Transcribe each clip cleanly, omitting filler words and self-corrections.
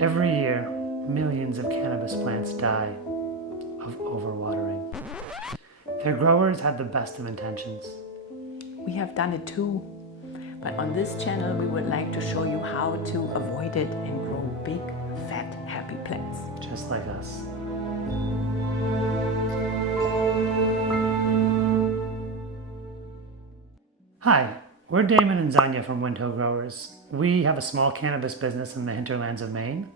Every year, millions of cannabis plants die of overwatering. Their growers had the best of intentions. We have done it too, but on this channel we would like to show you how to avoid it and grow big, fat, happy plants. Just like us. Hi, we're Damon and Zanya from Windhill Growers. We have a small cannabis business in the hinterlands of Maine.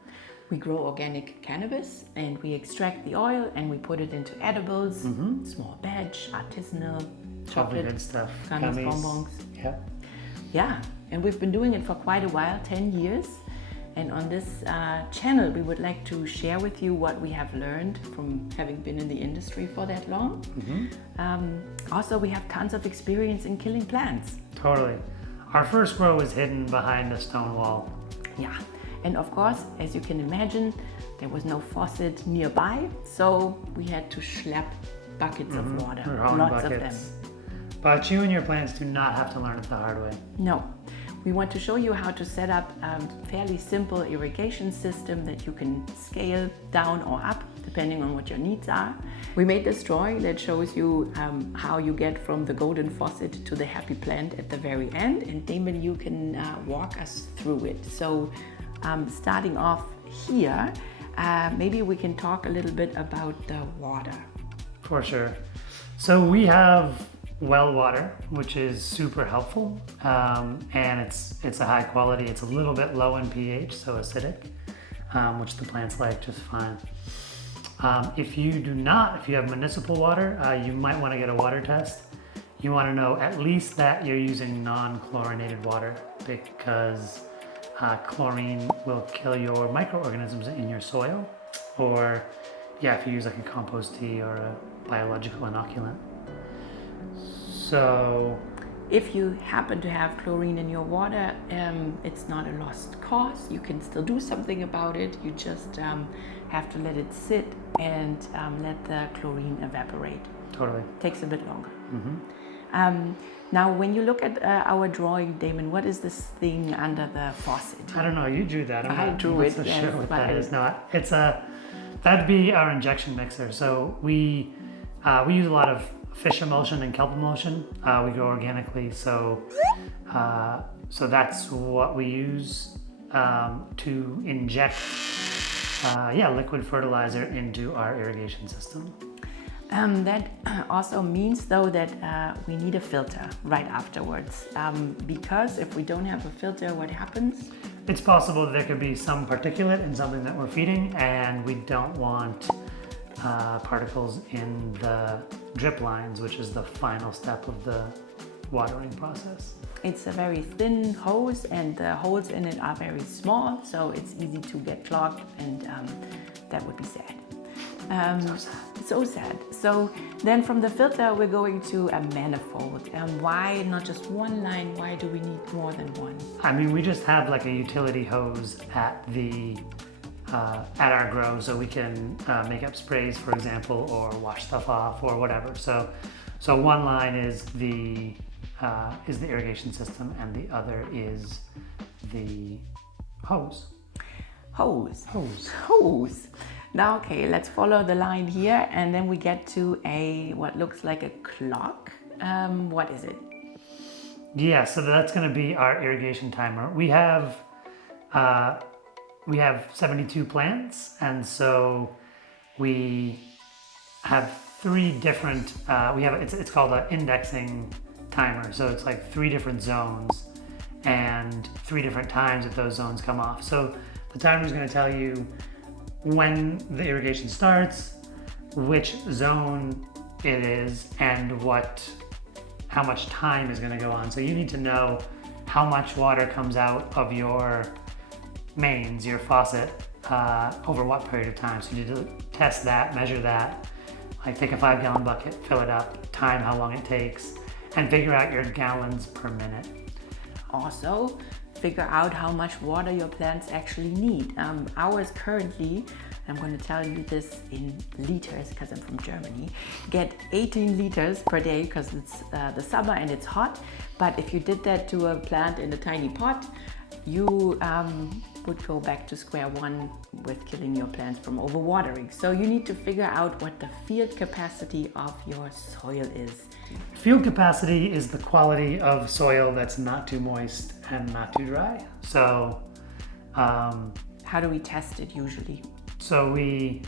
We grow organic cannabis and we extract the oil and we put it into edibles, small batch, artisanal, chocolate, Good stuff. gummies, bonbons. Yep. Yeah, and we've been doing it for quite a while, 10 years. And on this channel, we would like to share with you what we have learned from having been in the industry for that long. Also, we have tons of experience in killing plants. Totally. Our first grow was hidden behind a stone wall. Yeah, and of course, as you can imagine, there was no faucet nearby, so we had to schlep buckets of water, lots of them. But you and your plants do not have to learn it the hard way. No. We want to show you how to set up a fairly simple irrigation system that you can scale down or up depending on what your needs are. We made this drawing that shows you how you get from the golden faucet to the happy plant at the very end, and Damon, you can walk us through it. So starting off here, maybe we can talk a little bit about the water. For sure. So we have well water, which is super helpful, and it's a high quality. It's a little bit low in pH, so acidic, which the plants like just fine. If you have municipal water, you might want to get a water test. You want to know at least that you're using non-chlorinated water, because chlorine will kill your microorganisms in your soil, or if you use like a compost tea or a biological inoculant. So if you happen to have chlorine in your water, it's not a lost cause. You can still do something about it. You just have to let it sit and let the chlorine evaporate. Totally. Takes a bit longer. Now, when you look at our drawing, Damon, what is this thing under the faucet? I don't know. You drew that. I drew it. Yes, sure what that is. No, that'd be our injection mixer. So we use a lot of fish emulsion and kelp emulsion. We grow organically, so that's what we use to inject liquid fertilizer into our irrigation system. That also means though that we need a filter right afterwards, because if we don't have a filter, what happens? It's possible that there could be some particulate in something that we're feeding, and we don't want particles in the drip lines, which is the final step of the watering process. It's a very thin hose and the holes in it are very small, so it's easy to get clogged, and that would be sad. So sad. So then from the filter we're going to a manifold. Why not just one line? Why do we need more than one? I mean, we just have like a utility hose at our grow, so we can make up sprays, for example, or wash stuff off or whatever. So one line is the irrigation system, and the other is the hose. Hose. Now, okay, let's follow the line here, and then we get to what looks like a clock. What is it? Yeah, so that's going to be our irrigation timer. We have 72 plants, and so we have three different, it's called an indexing timer. So it's like 3 different zones and 3 different times that those zones come off. So the timer is going to tell you when the irrigation starts, which zone it is, and how much time is going to go on. So you need to know how much water comes out of your mains, your faucet, over what period of time. So you need to test that, measure that, like take a 5-gallon bucket, fill it up, time how long it takes, and figure out your gallons per minute. Also, figure out how much water your plants actually need. Ours currently, I'm going to tell you this in liters because I'm from Germany, get 18 liters per day because it's the summer and it's hot. But if you did that to a plant in a tiny pot, you would go back to square one with killing your plants from overwatering. So you need to figure out what the field capacity of your soil is. Field capacity is the quality of soil that's not too moist and not too dry. So how do we test it usually? So we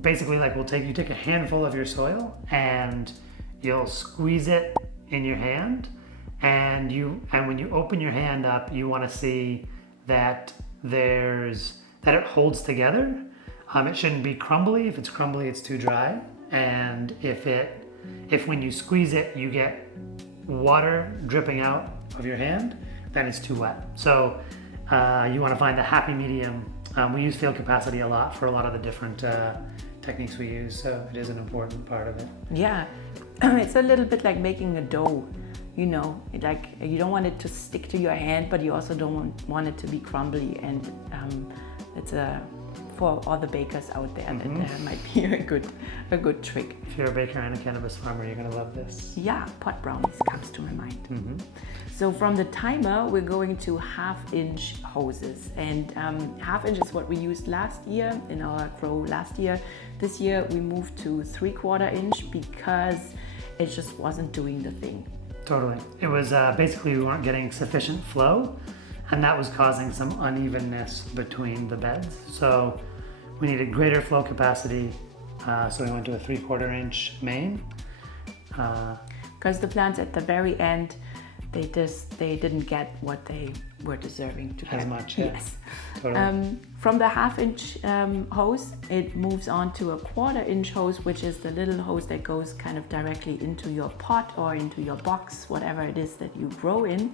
basically you take a handful of your soil and you'll squeeze it in your hand, and when you open your hand up, you want to see that it holds together. It shouldn't be crumbly. If it's crumbly, it's too dry. And if when you squeeze it, you get water dripping out of your hand, then it's too wet. So you want to find the happy medium. We use field capacity a lot for a lot of the different techniques we use, so it is an important part of it. Yeah, it's a little bit like making a dough. You know, like you don't want it to stick to your hand, but you also don't want it to be crumbly. And it's for all the bakers out there, that might be a good trick. If you're a baker and a cannabis farmer, you're gonna love this. Yeah, pot brownies comes to my mind. So from the timer, we're going to 1/2-inch hoses, and 1/2 inch is what we used last year in our grow last year. This year we moved to 3/4 inch because it just wasn't doing the thing. Totally. It was basically we weren't getting sufficient flow, and that was causing some unevenness between the beds. So we needed greater flow capacity, so we went to a 3/4 inch main. Because the plants at the very end, they didn't get what they were deserving to get. As much, yeah. Yes. Totally. From the 1/2-inch hose, it moves on to a 1/4-inch hose, which is the little hose that goes kind of directly into your pot or into your box, whatever it is that you grow in.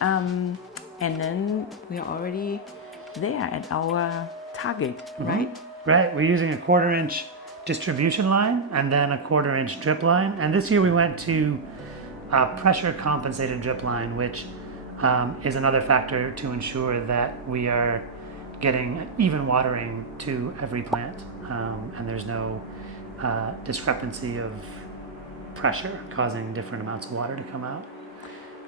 And then we're already there at our target, right? Right. We're using a 1/4 inch distribution line and then a 1/4 inch drip line. And this year we went to a pressure compensated drip line, which is another factor to ensure that we are getting even watering to every plant, and there's no discrepancy of pressure causing different amounts of water to come out.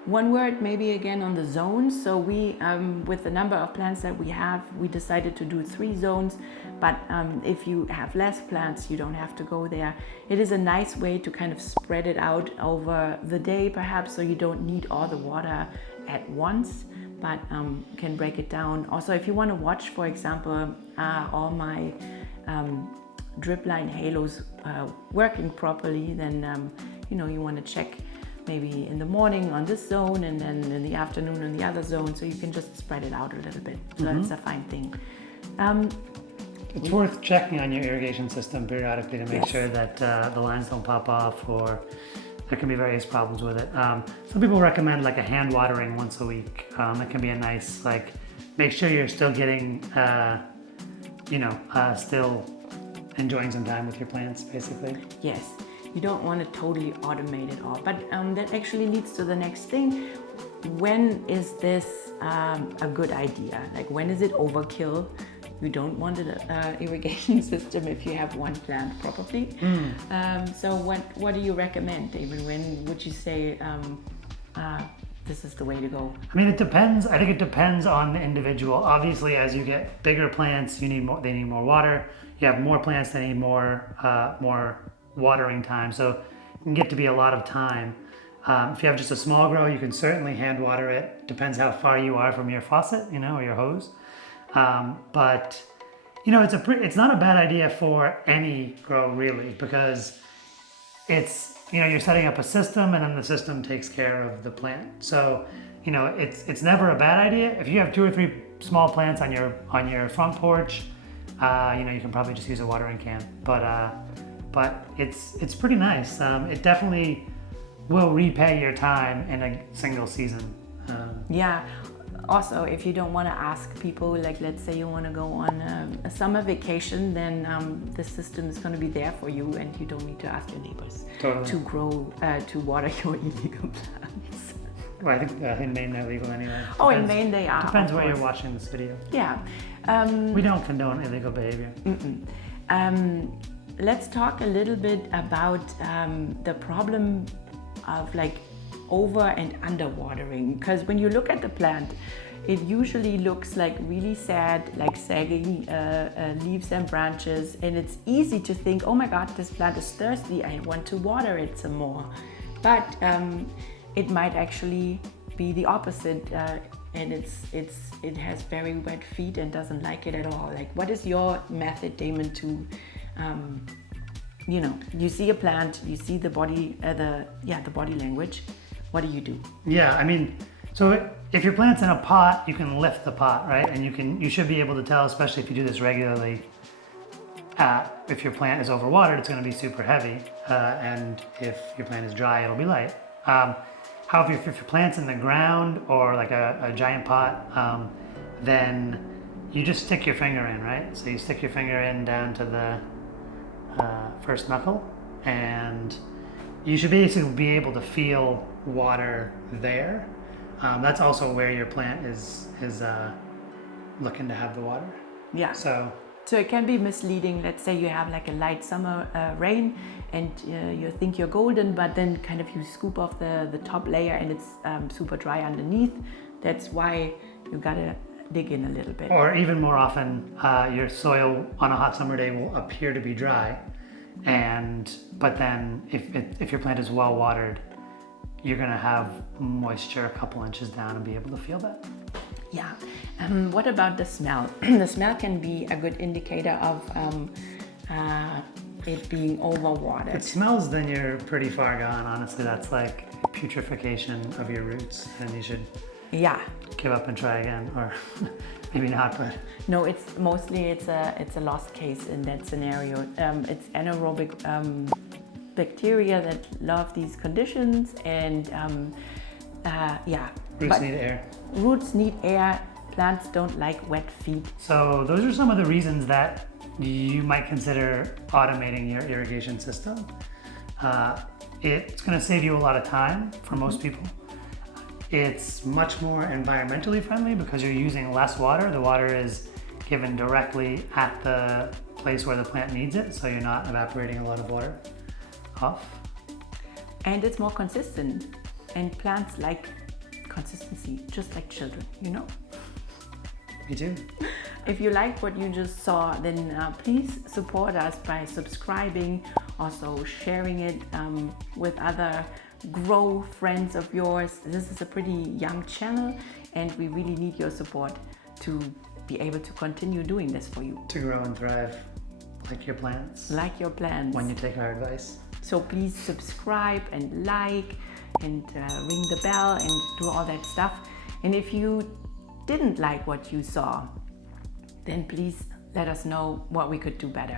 One word maybe again on the zones. So we, with the number of plants that we have, we decided to do 3 zones, but if you have less plants, you don't have to go there. It is a nice way to kind of spread it out over the day perhaps, so you don't need all the water at once, but can break it down. Also, if you want to watch, for example, all my drip line halos working properly, then you want to check maybe in the morning on this zone and then in the afternoon on the other zone, so you can just spread it out a little bit. So that's a fine thing. It's worth checking on your irrigation system periodically to make sure that the lines don't pop off, or there can be various problems with it. Some people recommend like a hand watering once a week. It can be a nice, make sure you're still getting, still enjoying some time with your plants, basically. Yes. You don't want to totally automate it all, but that actually leads to the next thing. When is this a good idea? Like, when is it overkill? You don't want an irrigation system if you have one plant, probably. So what do you recommend, David? When would you say this is the way to go? I mean, it depends. I think it depends on the individual. Obviously, as you get bigger plants, they need more water. You have more plants, they need more watering time, so it can get to be a lot of time. If you have just a small grow, you can certainly hand water it. Depends how far you are from your faucet, or your hose. But it's not a bad idea for any grow really, because it's you're setting up a system and then the system takes care of the plant. So it's never a bad idea. If you have 2 or 3 small plants on your front porch, you can probably just use a watering can. But it's pretty nice. It definitely will repay your time in a single season. Yeah. Also, if you don't want to ask people, like let's say you want to go on a summer vacation, then the system is going to be there for you, and you don't need to ask your neighbors to water your illegal plants. Well, I think in Maine they're legal anyway. In Maine they are. Depends where you're watching this video. Yeah. We don't condone illegal behavior. Let's talk a little bit about the problem of over and under watering, because when you look at the plant, it usually looks like really sad, like sagging leaves and branches, and it's easy to think, oh my God, this plant is thirsty, I want to water it some more. But it might actually be the opposite, and it has very wet feet and doesn't like it at all. Like, what is your method, Damon, to you see a plant, you see the body, the body language. What do? Yeah, I mean, so if your plant's in a pot, you can lift the pot, right? And you should be able to tell, especially if you do this regularly, if your plant is overwatered, it's going to be super heavy, and if your plant is dry, it'll be light. However, if your plant's in the ground or like a giant pot, then you just stick your finger in, right? So you stick your finger in down to the first knuckle, and you should basically be able to feel water there. That's also where your plant is looking to have the water. Yeah. So it can be misleading. Let's say you have like a light summer rain, and you think you're golden, but then kind of you scoop off the top layer and it's super dry underneath. That's why you gotta dig in a little bit. Or even more often, your soil on a hot summer day will appear to be dry, but then if your plant is well watered, you're gonna have moisture a couple inches down and be able to feel that. Yeah. What about the smell? The smell can be a good indicator of it being overwatered. If it smells, then you're pretty far gone. Honestly, that's like putrefaction of your roots, and you should give up and try again, or maybe not. But no, it's a lost case in that scenario. It's anaerobic bacteria that love these conditions, and roots need air. Roots need air. Plants don't like wet feet. So those are some of the reasons that you might consider automating your irrigation system. It's going to save you a lot of time for most people. It's much more environmentally friendly because you're using less water. The water is given directly at the place where the plant needs it, so you're not evaporating a lot of water off. And it's more consistent. And plants like consistency, just like children, you know? Me too. If you like what you just saw, then please support us by subscribing, also sharing it with other grow friends of yours. This is a pretty young channel, and we really need your support to be able to continue doing this for you. To grow and thrive like your plants. Like your plants. When you take our advice. So please subscribe and like and ring the bell and do all that stuff. And if you didn't like what you saw, then please let us know what we could do better.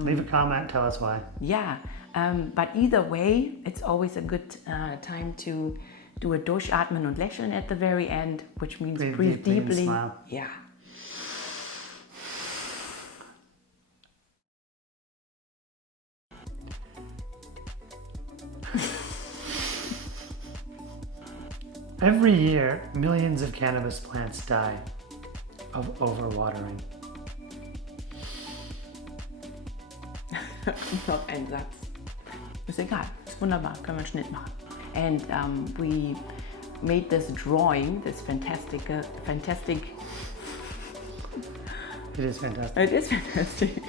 Leave a comment, tell us why. Yeah, but either way, it's always a good time to do a Durchatmen und Lächeln at the very end, which means breathe deeply. And smile. Yeah. Every year, millions of cannabis plants die of overwatering. Noch ein Satz. Ist egal, ist wunderbar, können wir einen Schnitt machen. And we made this drawing, this fantastic. It is fantastic. It is fantastic.